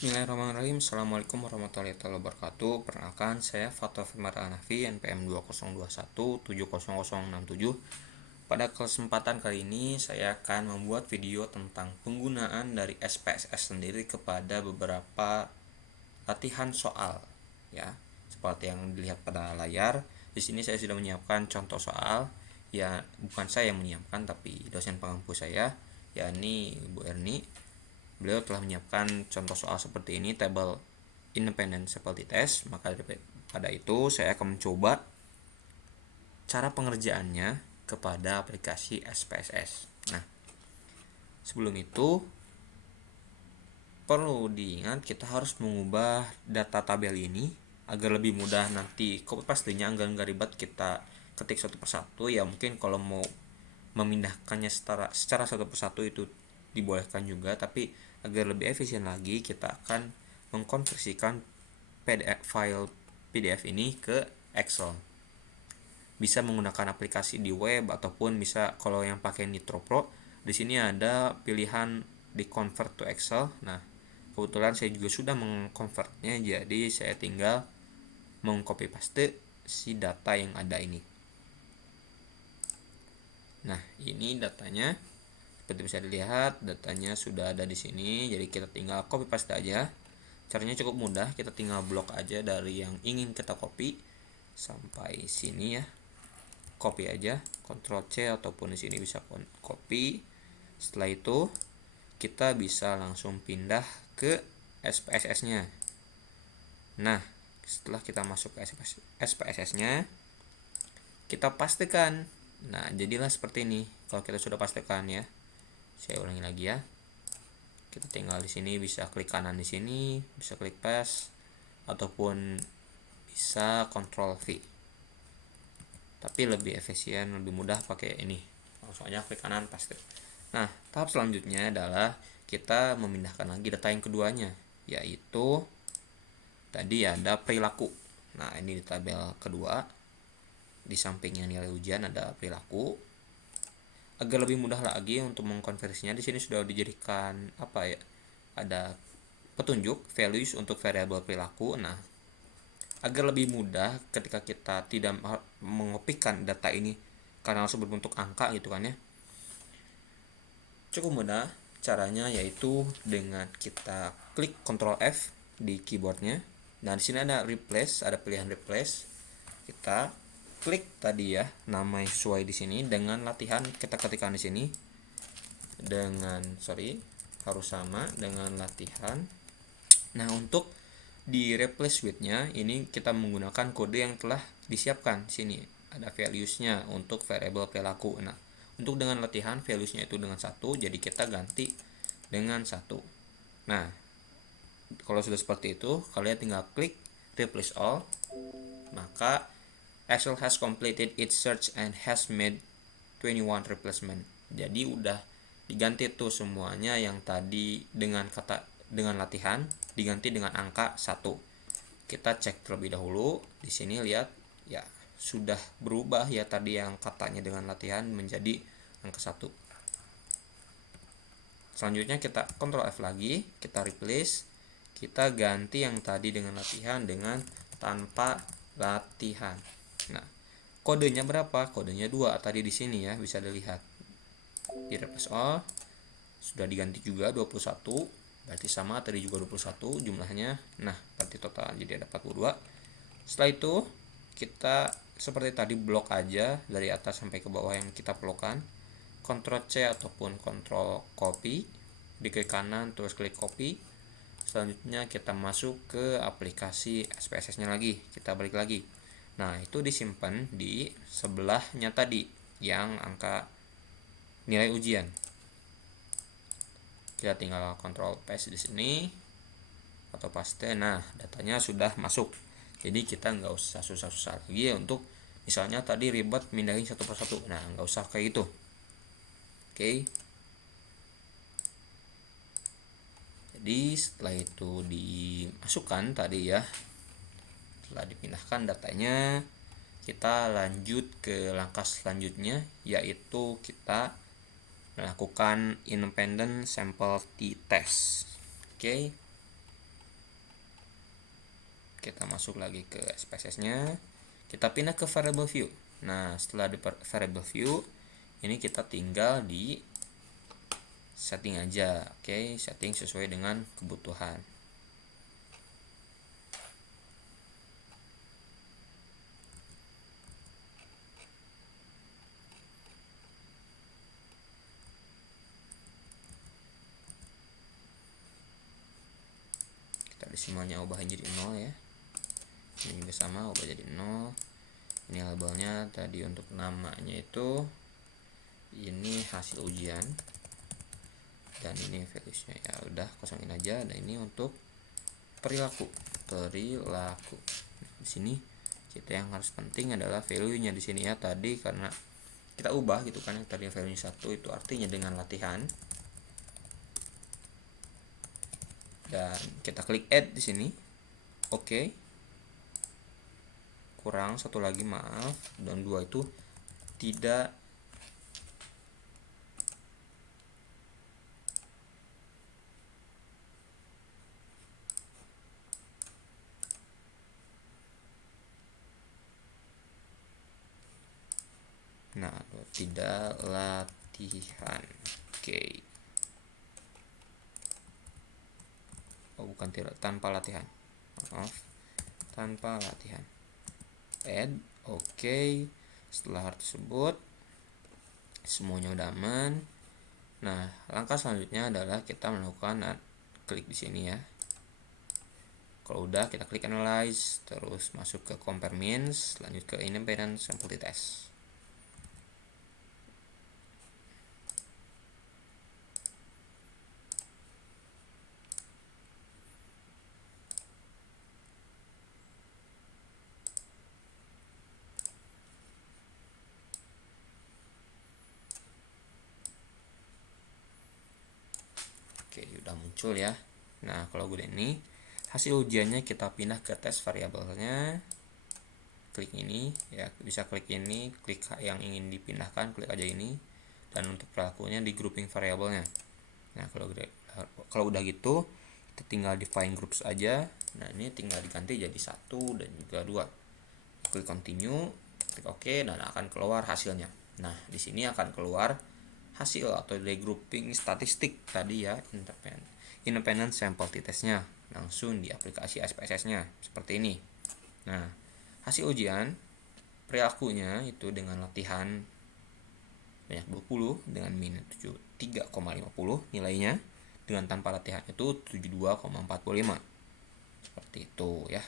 Bismillahirrahmanirrahim. Assalamualaikum warahmatullahi wabarakatuh. Perkenalkan, saya Fathul Firman Hanafi, NPM 2021700067. Pada kesempatan kali ini saya akan membuat video tentang penggunaan dari SPSS sendiri kepada beberapa latihan soal, ya. Seperti yang dilihat pada layar. Di sini saya sudah menyiapkan contoh soal. Ya, bukan saya yang menyiapkan tapi dosen pengampu saya, yakni Bu Erni. Beliau telah menyiapkan contoh soal seperti ini, table independent seperti test. Maka pada itu saya akan mencoba cara pengerjaannya kepada aplikasi SPSS. Nah, sebelum itu perlu diingat kita harus mengubah data tabel ini agar lebih mudah nanti copy paste-nya, agar nggak ribet kita ketik satu persatu. Ya mungkin kalau mau memindahkannya secara satu persatu itu dibolehkan juga, tapi agar lebih efisien lagi kita akan mengkonversikan file PDF ini ke Excel. Bisa menggunakan aplikasi di web ataupun bisa kalau yang pakai Nitro Pro, di sini ada pilihan di convert to Excel. Nah, kebetulan saya juga sudah mengconvertnya, jadi saya tinggal mengcopy paste si data yang ada ini. Nah, ini datanya. Seperti bisa dilihat, datanya sudah ada di sini. Jadi kita tinggal copy paste aja. Caranya cukup mudah, kita tinggal blok aja dari yang ingin kita copy sampai sini ya. Copy aja, Ctrl C ataupun di sini bisa copy. Setelah itu kita bisa langsung pindah ke SPSS-nya. Nah, setelah kita masuk ke SPSS-nya, kita pastikan. Nah, jadilah seperti ini. Kalau kita sudah pastikan ya. Saya ulangi lagi ya. Kita tinggal di sini bisa klik kanan di sini, bisa klik paste ataupun bisa Ctrl V. Tapi lebih efisien, lebih mudah pakai ini. Langsung aja klik kanan paste. Nah, tahap selanjutnya adalah kita memindahkan lagi data yang keduanya, yaitu tadi ada perilaku. Nah, ini di tabel kedua. Di sampingnya nilai ujian ada perilaku. Agar lebih mudah lagi untuk mengkonversinya, di sini sudah dijadikan ada petunjuk values untuk variabel perilaku. Nah, agar lebih mudah ketika kita tidak mengopikan data ini karena harus berbentuk angka gitu kan ya. Cukup mudah caranya, yaitu dengan kita klik Ctrl F di keyboardnya. Nah, di sini ada replace, ada pilihan replace. Kita klik tadi ya, nama yang sesuai di sini dengan latihan kita ketikkan di sini. Harus sama dengan latihan. Nah, untuk di replace with-nya ini kita menggunakan kode yang telah disiapkan sini. Ada values-nya untuk variable perilaku. Nah, untuk dengan latihan values-nya itu dengan 1, jadi kita ganti dengan 1. Nah, kalau sudah seperti itu, kalian tinggal klik replace all. Maka Excel has completed its search and has made 21 replacement. Jadi udah diganti tuh semuanya yang tadi dengan latihan diganti dengan angka 1. Kita cek terlebih dahulu. Di sini lihat ya, sudah berubah ya, tadi yang katanya dengan latihan menjadi angka 1. Selanjutnya kita Ctrl F lagi, kita replace, kita ganti yang tadi dengan latihan dengan tanpa latihan. Nah, kodenya berapa? Kodenya 2 tadi di sini ya, bisa dilihat. Di replace all sudah diganti juga 21, berarti sama tadi juga 21 jumlahnya. Nah, berarti total jadi ada 42. Setelah itu kita seperti tadi blok aja dari atas sampai ke bawah yang kita perlukan. Ctrl C ataupun Ctrl copy, di klik kanan terus klik copy. Selanjutnya kita masuk ke aplikasi SPSS-nya lagi, kita balik lagi. Nah, itu disimpan di sebelahnya tadi yang angka nilai ujian. Kita tinggal Ctrl paste di sini atau paste. Nah, datanya sudah masuk. Jadi kita nggak usah susah-susah lagi ya untuk misalnya tadi ribet mindahin satu persatu. Nah, nggak usah kayak gitu. Oke. Jadi setelah itu dimasukkan tadi ya, setelah dipindahkan datanya, kita lanjut ke langkah selanjutnya, yaitu kita melakukan independent sample t-test. Oke. Kita masuk lagi ke SPSS-nya, kita pindah ke variable view. Nah, setelah di variable view, ini kita tinggal di setting aja. Oke, setting sesuai dengan kebutuhan. Kita desimalnya ubahin jadi 0 ya. Ini juga sama, ubah jadi 0. Ini labelnya tadi untuk namanya itu ini hasil ujian, dan ini valuesnya ya udah kosongin aja. Dan ini untuk perilaku. Di sini kita yang harus penting adalah value-nya di sini ya. Tadi karena kita ubah gitu kan, yang tadi value-nya 1 itu artinya dengan latihan. Dan kita klik add di sini. Oke. Kurang satu lagi, maaf, dan 2 itu tidak tidak latihan. Oke. Oh, bukan tidak, tanpa latihan. Maaf, tanpa latihan. Add. Oke. Setelah hal tersebut semuanya udah aman. Nah, langkah selanjutnya adalah kita melakukan klik di sini ya. Kalau udah, kita klik analyze, terus masuk ke compare means, lanjut ke independent sample test. Oke, udah muncul ya. Nah, kalau udah ini hasil ujiannya, kita pindah ke tes variabelnya. Klik ini ya, bisa klik ini, klik yang ingin dipindahkan, klik aja ini. Dan untuk perilakunya di grouping variabelnya. Nah, kalau udah gitu, kita tinggal define groups aja. Nah, ini tinggal diganti jadi 1 dan juga 2. Klik continue, klik OK, dan akan keluar hasilnya. Nah, di sini akan keluar hasil atau regrouping statistik tadi ya, independent sample t-testnya langsung di aplikasi SPSS-nya seperti ini. Nah, hasil ujian perilakunya itu dengan latihan banyak 20 dengan min 3,50 nilainya, dengan tanpa latihan itu 72,45. Seperti itu ya.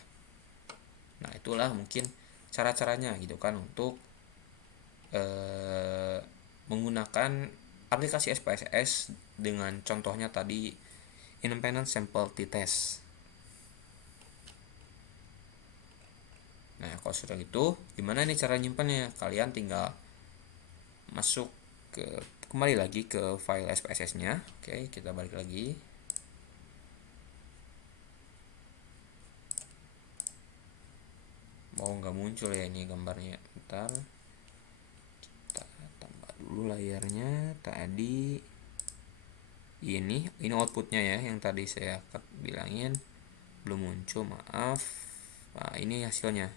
Nah, itulah mungkin cara-caranya gitu kan untuk menggunakan aplikasi SPSS dengan contohnya tadi independent sample t-test. Nah, kalau sudah gitu, gimana nih cara nyimpannya? Kalian tinggal masuk kembali lagi ke file SPSS-nya. Oke, kita balik lagi. Mau nggak muncul ya ini gambarnya? Bentar. Dulu layarnya tadi ini outputnya ya, yang tadi saya bilangin belum muncul, maaf. Nah, ini hasilnya,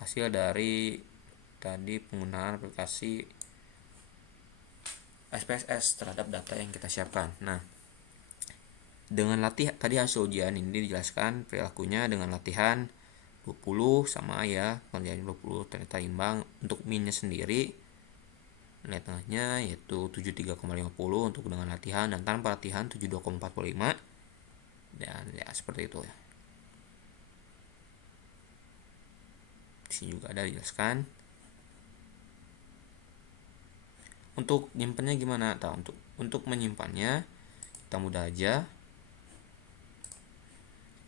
hasil dari tadi penggunaan aplikasi SPSS terhadap data yang kita siapkan. Nah, dengan latihan tadi hasil ujian ini dijelaskan perilakunya dengan latihan 20 sama ya, pengerjaan 20 ternyata imbang. Untuk minnya sendiri nilai tengahnya yaitu 73,50 untuk dengan latihan, dan tanpa latihan 72,45. Dan ya seperti itu ya. Di sini juga ada dijelaskan. Untuk nyimpannya gimana? Untuk menyimpannya kita mudah aja.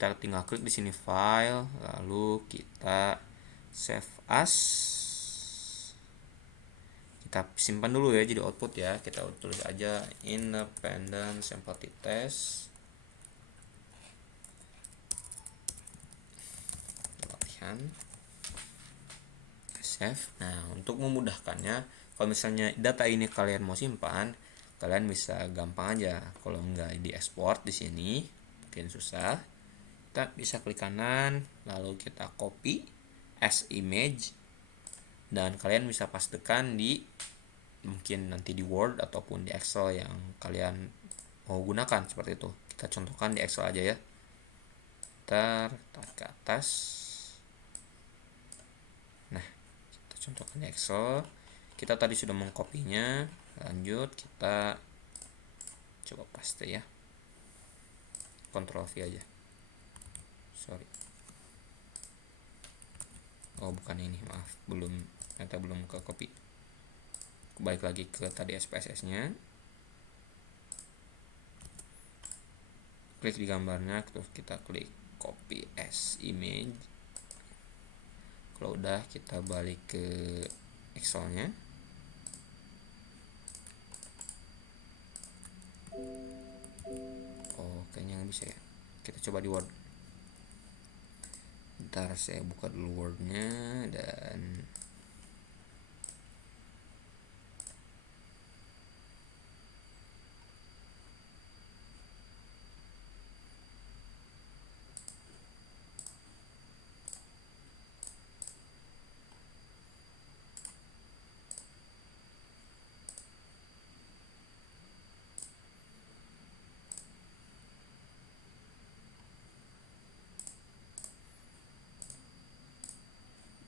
Kita tinggal klik di sini file, lalu kita save as. Kita simpan dulu ya jadi output ya. Kita tulis aja independent sample t-test latihan, save. Nah, untuk memudahkannya, kalau misalnya data ini kalian mau simpan, kalian bisa gampang aja. Kalau nggak di export di sini mungkin susah, kita bisa klik kanan, lalu kita copy as image, dan kalian bisa pastekan di mungkin nanti di Word ataupun di Excel yang kalian mau gunakan seperti itu. Kita contohkan di Excel aja ya. Tarik ke atas. Nah, kita contohkan di Excel. Kita tadi sudah mengkopinya. Lanjut kita coba paste ya. Ctrl V aja. Sorry. Oh, bukan ini, maaf. Ternyata belum ke copy. Balik lagi ke tadi SPSS-nya. Klik di gambarnya, terus kita klik copy as image. Kalau udah, kita balik ke Excel-nya. Oh, kayaknya nggak bisa ya. Kita coba di Word. Bentar, saya buka dulu Word-nya dan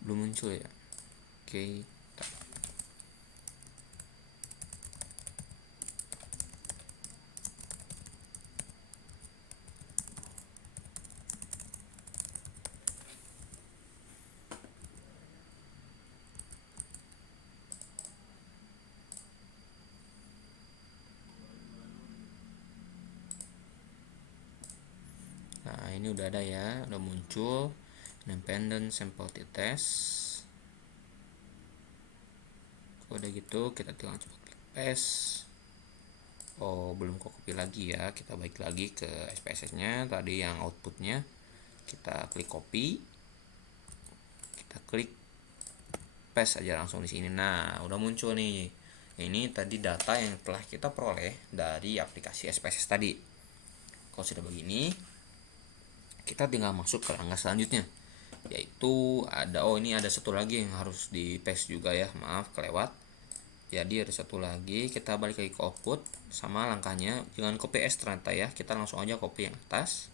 belum muncul ya. Oke. Nah, ini udah ada ya, udah muncul independent sample t-test. Udah gitu kita tinggal coba klik paste. Oh, belum copy lagi ya. Kita balik lagi ke SPSS-nya tadi yang outputnya. Kita klik copy. Kita klik paste aja langsung di sini. Nah, udah muncul nih. Ini tadi data yang telah kita peroleh dari aplikasi SPSS tadi. Kalau sudah begini, kita tinggal masuk ke langkah selanjutnya, yaitu ini ada satu lagi yang harus di paste juga ya, maaf kelewat. Jadi ada satu lagi, kita balik lagi ke output, sama langkahnya jangan copy as ternyata ya, kita langsung aja copy yang atas,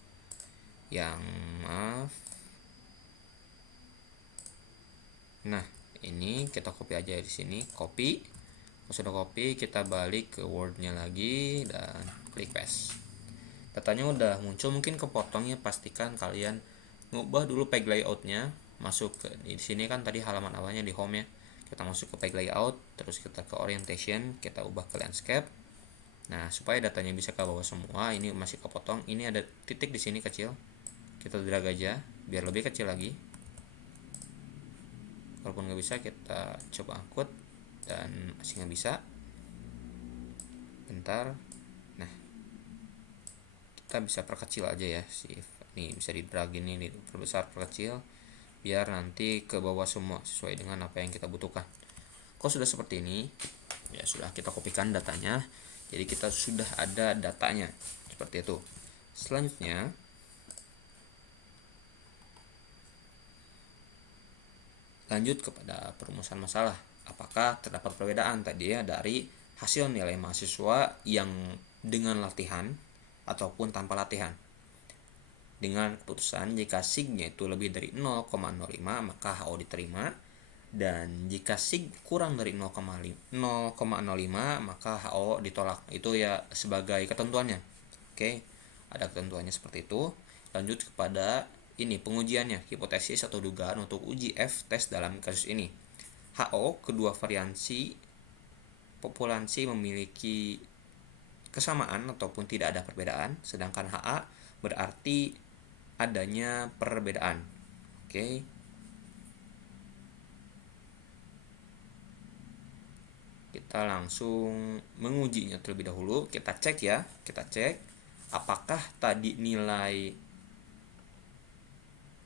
yang maaf. Nah, ini kita copy aja di sini, copy. Kalau sudah copy, kita balik ke Word-nya lagi dan klik paste. Datanya udah muncul, mungkin kepotong ya, pastikan kalian ngubah dulu page layout-nya. Masuk ke di sini kan tadi halaman awalnya di home ya. Kita masuk ke page layout, terus kita ke orientation, kita ubah ke landscape. Nah, supaya datanya bisa ke bawah semua, ini masih kepotong. Ini ada titik di sini kecil. Kita drag aja biar lebih kecil lagi. Walaupun nggak bisa, kita coba angkut dan masih nggak bisa. Bentar. Nah, kita bisa perkecil aja ya, ini bisa di drag ini, diperbesar, perkecil biar nanti ke bawah semua sesuai dengan apa yang kita butuhkan. Kalau sudah seperti ini ya sudah, kita kopikan datanya, jadi kita sudah ada datanya seperti itu. Selanjutnya lanjut kepada perumusan masalah. Apakah terdapat perbedaan tadi ya dari hasil nilai mahasiswa yang dengan latihan ataupun tanpa latihan. Dengan keputusan jika sig-nya itu lebih dari 0,05 maka HO diterima, dan jika sig kurang dari 0,05 maka HO ditolak. Itu ya sebagai ketentuannya. Oke, ada ketentuannya seperti itu. Lanjut kepada ini pengujiannya, hipotesis atau dugaan untuk uji F tes dalam kasus ini. HO kedua variansi populasi memiliki kesamaan ataupun tidak ada perbedaan, sedangkan HA berarti adanya perbedaan. Oke. Kita langsung mengujinya terlebih dahulu. Kita cek ya, kita cek apakah tadi nilai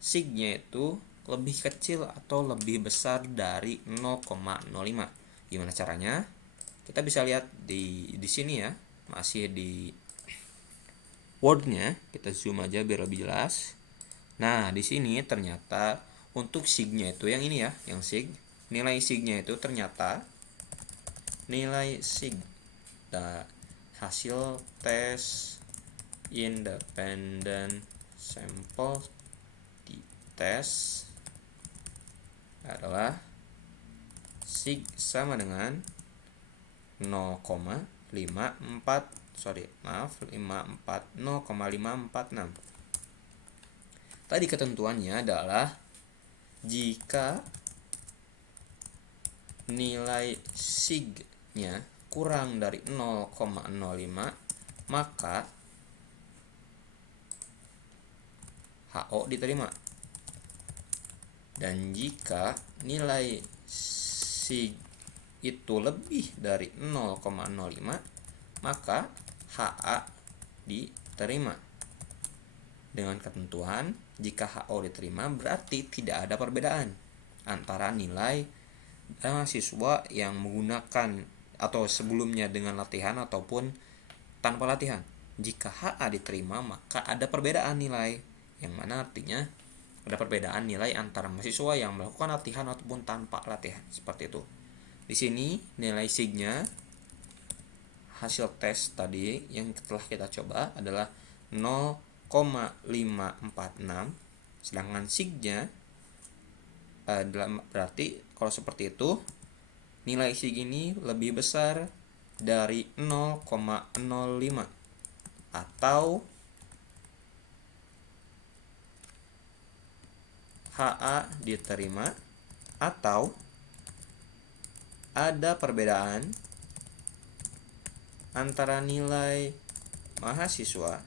sig-nya itu lebih kecil atau lebih besar dari 0,05. Gimana caranya? Kita bisa lihat di sini ya, masih di Word-nya. Kita zoom aja biar lebih jelas. Nah, di sini ternyata untuk sig-nya itu yang ini ya, yang sig, nilai sig-nya itu ternyata nilai sig hasil tes independent sampel di tes adalah sig sama dengan 0,546. Tadi ketentuannya adalah jika nilai sig-nya kurang dari 0,05 maka HO diterima. Dan jika nilai sig itu lebih dari 0,05 maka HA diterima. Dengan ketentuan jika HO diterima berarti tidak ada perbedaan antara nilai mahasiswa yang menggunakan atau sebelumnya dengan latihan ataupun tanpa latihan. Jika HA diterima maka ada perbedaan nilai, yang mana artinya ada perbedaan nilai antara mahasiswa yang melakukan latihan ataupun tanpa latihan, seperti itu. Di sini nilai sig-nya hasil tes tadi yang telah kita coba adalah 0,546, sedangkan sig-nya berarti kalau seperti itu nilai sig ini lebih besar dari 0,05 atau HA diterima, atau ada perbedaan antara nilai mahasiswa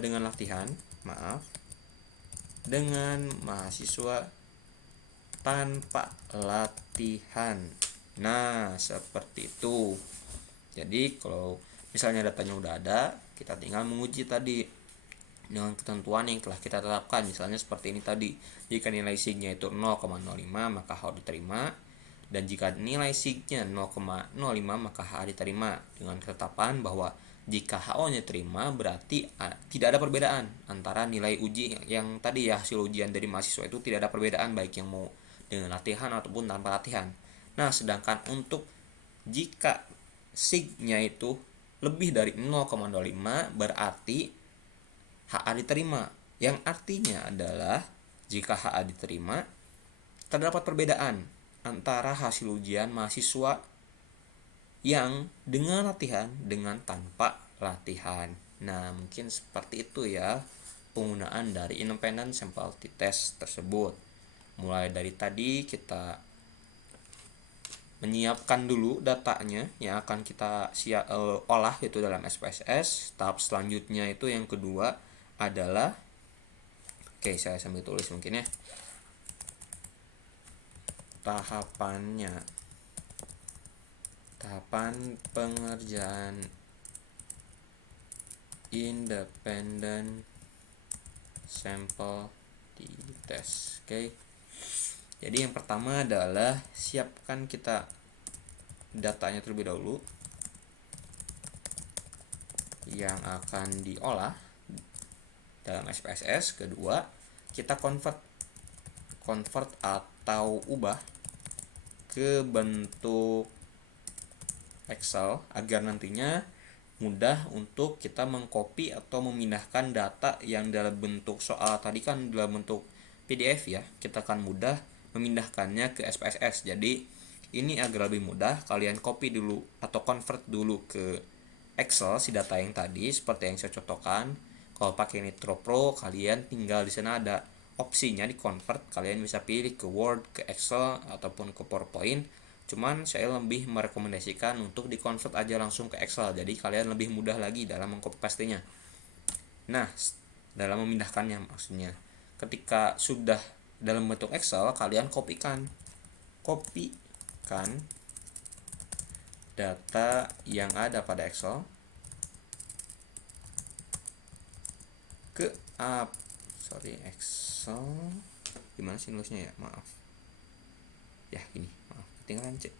dengan latihan, dengan mahasiswa tanpa latihan. Nah, seperti itu. Jadi kalau misalnya datanya udah ada, kita tinggal menguji tadi dengan ketentuan yang telah kita tetapkan. Misalnya seperti ini tadi, jika nilai sig-nya itu 0,05 maka HO diterima, dan jika nilai sig-nya 0,05 maka HA diterima, dengan ketetapan bahwa jika HO-nya diterima berarti tidak ada perbedaan antara nilai uji yang tadi ya, hasil ujian dari mahasiswa itu tidak ada perbedaan baik yang mau dengan latihan ataupun tanpa latihan. Nah, sedangkan untuk jika sig-nya itu lebih dari 0,05 berarti HA diterima, yang artinya adalah jika HA diterima terdapat perbedaan antara hasil ujian mahasiswa yang dengan latihan dengan tanpa latihan. Nah, mungkin seperti itu ya penggunaan dari independent sample test tersebut. Mulai dari tadi kita menyiapkan dulu datanya yang akan kita olah itu dalam SPSS. Tahap selanjutnya itu yang kedua adalah, oke saya sambil tulis mungkin ya, tahapan pengerjaan independent sampel di tes. Oke. Jadi yang pertama adalah siapkan kita datanya terlebih dahulu yang akan diolah dalam SPSS. Kedua, kita convert atau ubah ke bentuk Excel agar nantinya mudah untuk kita mengcopy atau memindahkan data yang dalam bentuk soal tadi kan dalam bentuk PDF ya, kita akan mudah memindahkannya ke SPSS. Jadi ini agar lebih mudah, kalian copy dulu atau convert dulu ke Excel si data yang tadi seperti yang saya contohkan. Kalau pakai Nitro Pro, kalian tinggal di sana ada opsinya di convert, kalian bisa pilih ke Word, ke Excel ataupun ke PowerPoint. Cuman saya lebih merekomendasikan untuk di convert aja langsung ke Excel, jadi kalian lebih mudah lagi dalam mengcopy paste-nya. Nah, dalam memindahkannya maksudnya, ketika sudah dalam bentuk Excel, kalian kopikan data yang ada pada Excel ke Excel gimana sih nulisnya ya, maaf ya, gini, ketinggalan cek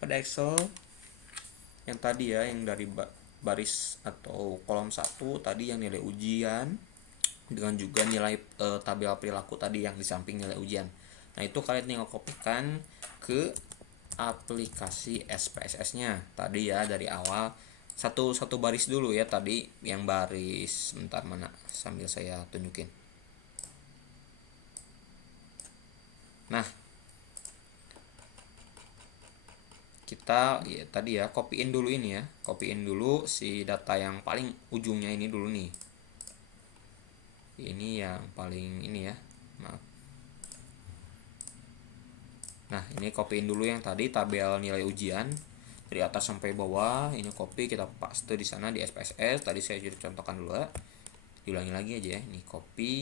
pada Excel yang tadi ya, yang dari baris atau kolom 1 tadi yang nilai ujian, dengan juga nilai tabel perilaku tadi yang di samping nilai ujian. Nah itu kalian tinggal kopikan ke aplikasi SPSS-nya tadi ya, dari awal satu baris dulu ya, tadi yang baris bentar mana sambil saya tunjukin. Nah kita ya tadi ya kopiin dulu ini ya, kopiin dulu si data yang paling ujungnya ini dulu nih, ini yang paling ini ya, maaf. Nah ini kopiin dulu yang tadi tabel nilai ujian dari atas sampai bawah, ini copy kita paste di sana di SPSS. Tadi saya sudah contohkan dulu ya, diulangi lagi aja ya, ini copy,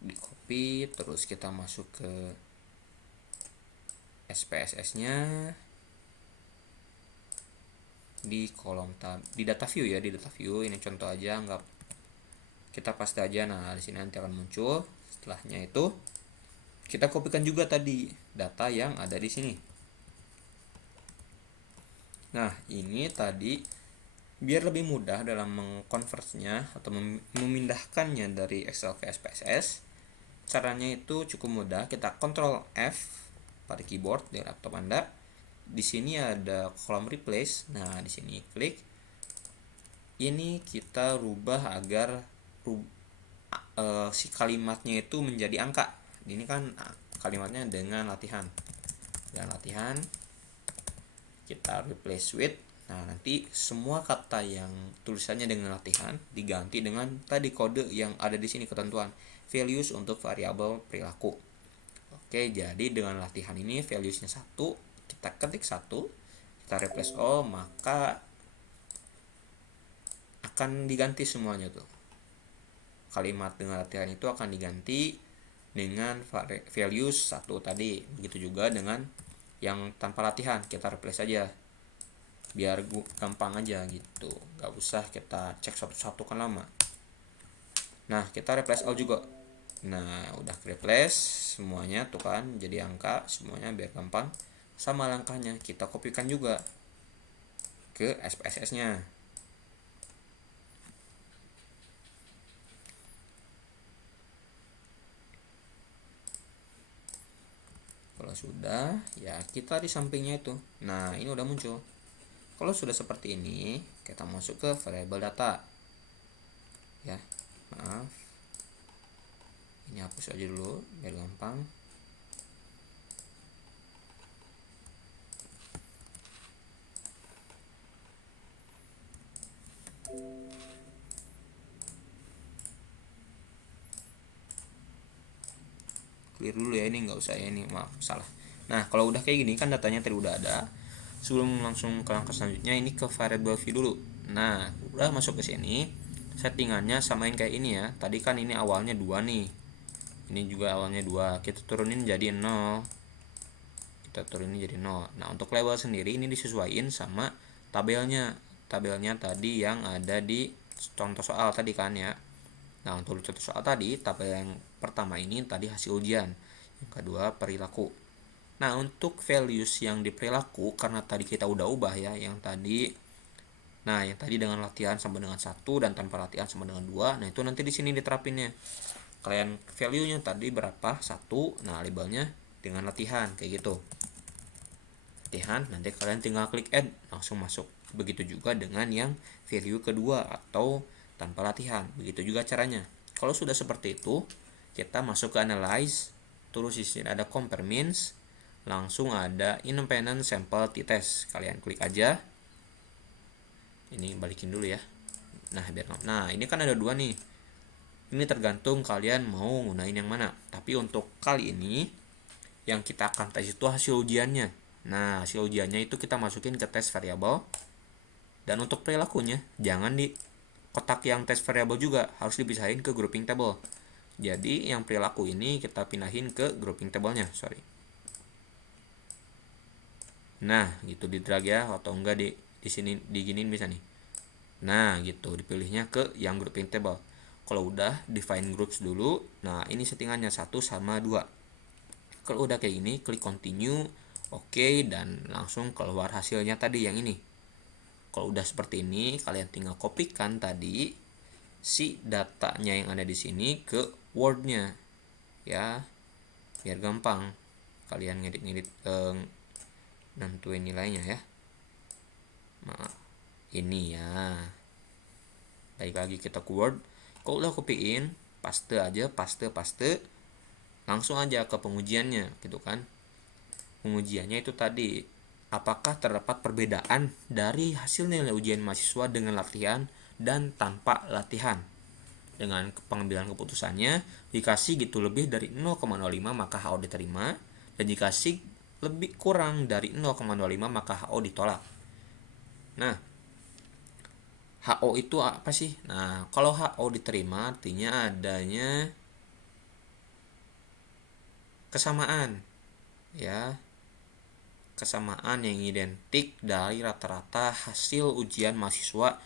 di copy terus kita masuk ke SPSS-nya di kolom tab di data view ya, di data view ini contoh aja, anggap kita paste aja. Nah di sini nanti akan muncul. Setelahnya itu kita kopikan juga tadi data yang ada di sini. Nah ini tadi biar lebih mudah dalam mengkonversinya atau memindahkannya dari Excel ke SPSS, caranya itu cukup mudah. Kita Ctrl F pada keyboard di laptop Anda. Di sini ada kolom replace. Nah, di sini klik. Ini kita rubah agar si kalimatnya itu menjadi angka. Ini kan kalimatnya dengan latihan. Dengan latihan kita replace with. Nah, nanti semua kata yang tulisannya dengan latihan diganti dengan tadi kode yang ada di sini, ketentuan values untuk variabel perilaku. Oke, jadi dengan latihan ini valuesnya 1, kita ketik 1, kita replace all, maka akan diganti semuanya tuh. Kalimat dengan latihan itu akan diganti dengan values 1 tadi. Begitu juga dengan yang tanpa latihan, kita replace aja. Biar gampang aja gitu, gak usah kita cek satu-satu kan lama. Nah, kita replace all juga. Nah udah replace semuanya tuh kan, jadi angka semuanya biar gampang. Sama langkahnya kita kopikan juga ke SPSS nya. Kalau sudah ya kita di sampingnya itu, nah ini udah muncul. Kalau sudah seperti ini kita masuk ke variabel data ya, maaf ini hapus aja dulu biar gampang. Clear dulu ya, ini nggak usah ya, ini maaf salah. Nah kalau udah kayak gini kan datanya tadi udah ada. Sebelum langsung ke langkah selanjutnya, ini ke variable view dulu. Nah udah masuk ke sini, settingannya samain kayak ini ya. Tadi kan ini awalnya 2 nih, ini juga awalnya 2, kita turunin jadi 0, kita turunin jadi 0. Nah untuk label sendiri ini disesuaikan sama tabelnya tadi yang ada di contoh soal tadi kan ya. Nah untuk contoh soal tadi, tabel yang pertama ini tadi hasil ujian, yang kedua perilaku. Nah untuk values yang di perilaku, karena tadi kita udah ubah ya, yang tadi dengan latihan sama dengan 1 dan tanpa latihan sama dengan 2. Nah itu nanti di sini diterapinnya. Kalian value-nya tadi berapa? 1. Nah labelnya dengan latihan kayak gitu. Latihan, nanti kalian tinggal klik add, langsung masuk. Begitu juga dengan yang value kedua atau tanpa latihan, begitu juga caranya. Kalau sudah seperti itu, kita masuk ke analyze, terus di sini ada compare means, langsung ada independent sample t-test, kalian klik aja. Ini balikin dulu ya. Nah ini kan ada 2 nih, ini tergantung kalian mau gunain yang mana. Tapi untuk kali ini yang kita akan tes itu hasil ujiannya. Nah hasil ujiannya itu kita masukin ke tes variabel. Dan untuk perilakunya jangan di kotak yang tes variabel juga, harus dipisahin ke grouping table. Jadi yang perilaku ini kita pindahin ke grouping tablenya, sorry. Nah gitu, di drag ya, atau enggak di sini diginin bisa nih. Nah gitu, dipilihnya ke yang grouping table. Kalau udah define groups dulu, nah ini settingannya 1 sama 2. Kalau udah kayak gini, klik continue, oke, dan langsung keluar hasilnya tadi yang ini. Kalau udah seperti ini, kalian tinggal kopikan tadi si datanya yang ada di sini ke Word-nya ya, biar gampang kalian ngedit-ngedit nentuin nilainya ya. Nah, ini ya. Baik lagi kita ke Word. Kalau udah kopiin, paste aja, paste, langsung aja ke pengujiannya gitu kan. Pengujiannya itu tadi, apakah terdapat perbedaan dari hasil nilai ujian mahasiswa dengan latihan dan tanpa latihan. Dengan pengambilan keputusannya, dikasih gitu lebih dari 0,05 maka HO diterima, dan dikasih lebih kurang dari 0,05 maka HO ditolak. Nah, HO itu apa sih? Nah, kalau HO diterima artinya adanya kesamaan ya. Kesamaan yang identik dari rata-rata hasil ujian mahasiswa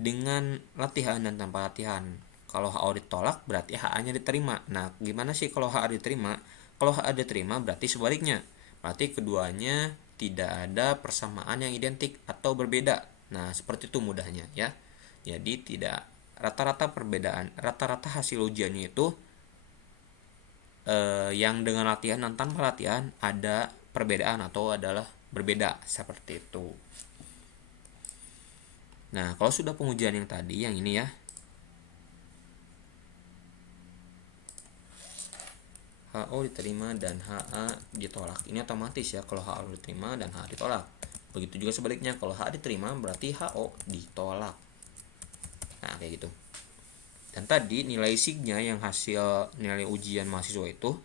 dengan latihan dan tanpa latihan. Kalau HO ditolak berarti HA-nya diterima. Nah, gimana sih kalau HA diterima? Kalau HA diterima berarti sebaliknya. Berarti keduanya tidak ada persamaan yang identik atau berbeda. Nah, seperti itu mudahnya ya. Jadi tidak rata-rata perbedaan, rata-rata hasil ujiannya itu yang dengan latihan dan tanpa latihan ada perbedaan atau adalah berbeda seperti itu. Nah, kalau sudah pengujian yang tadi, yang ini ya, HO diterima dan HA ditolak. Ini otomatis ya, kalau HO diterima dan HA ditolak. Begitu juga sebaliknya, kalau HA diterima berarti HO ditolak. Nah, kayak gitu. Dan tadi nilai SIG-nya yang hasil nilai ujian mahasiswa itu,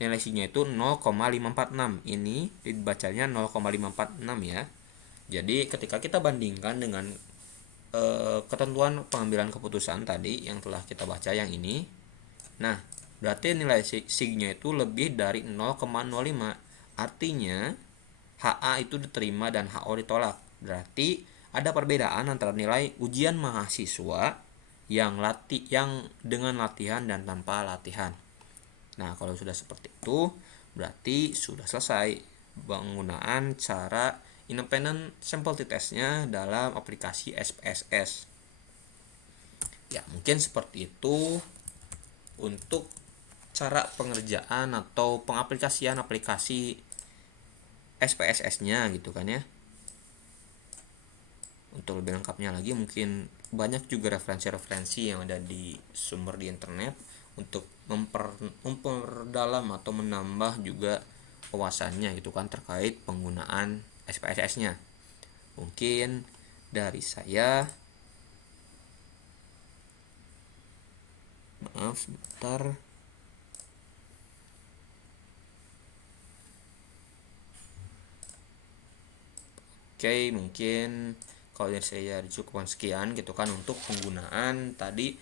nilai SIG-nya itu 0,546. Ini dibacanya 0,546 ya. Jadi ketika kita bandingkan dengan ketentuan pengambilan keputusan tadi yang telah kita baca yang ini, nah berarti nilai SIG-nya itu lebih dari 0,05. Artinya HA itu diterima dan HO ditolak. Berarti ada perbedaan antara nilai ujian mahasiswa yang dengan latihan dan tanpa latihan. Nah, kalau sudah seperti itu, berarti sudah selesai penggunaan cara independent sample test-nya dalam aplikasi SPSS. Ya, mungkin seperti itu untuk cara pengerjaan atau pengaplikasian aplikasi SPSS-nya gitu kan ya. Untuk lebih lengkapnya lagi mungkin banyak juga referensi-referensi yang ada di sumber di internet untuk memperdalam atau menambah juga wawasannya gitu kan terkait penggunaan SPSS-nya. Mungkin dari saya, maaf sebentar. Oke, mungkin kalau dari saya cukupkan sekian gitu kan untuk penggunaan tadi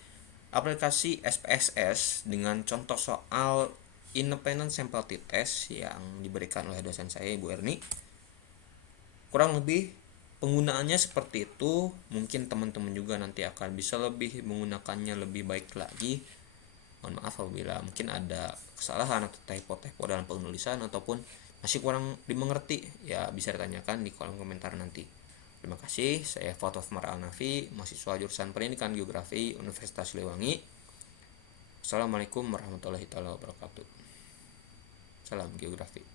aplikasi SPSS dengan contoh soal independent sample test yang diberikan oleh dosen saya Ibu Erni. Kurang lebih penggunaannya seperti itu. Mungkin teman-teman juga nanti akan bisa lebih menggunakannya lebih baik lagi. Mohon maaf apabila mungkin ada kesalahan atau typo-typo dalam penulisan ataupun masih kurang dimengerti, ya bisa ditanyakan di kolom komentar nanti. Terima kasih, saya Fatwa Al-Nafi, mahasiswa jurusan Pendidikan Geografi Universitas Siliwangi. Assalamualaikum warahmatullahi wabarakatuh. Salam geografi.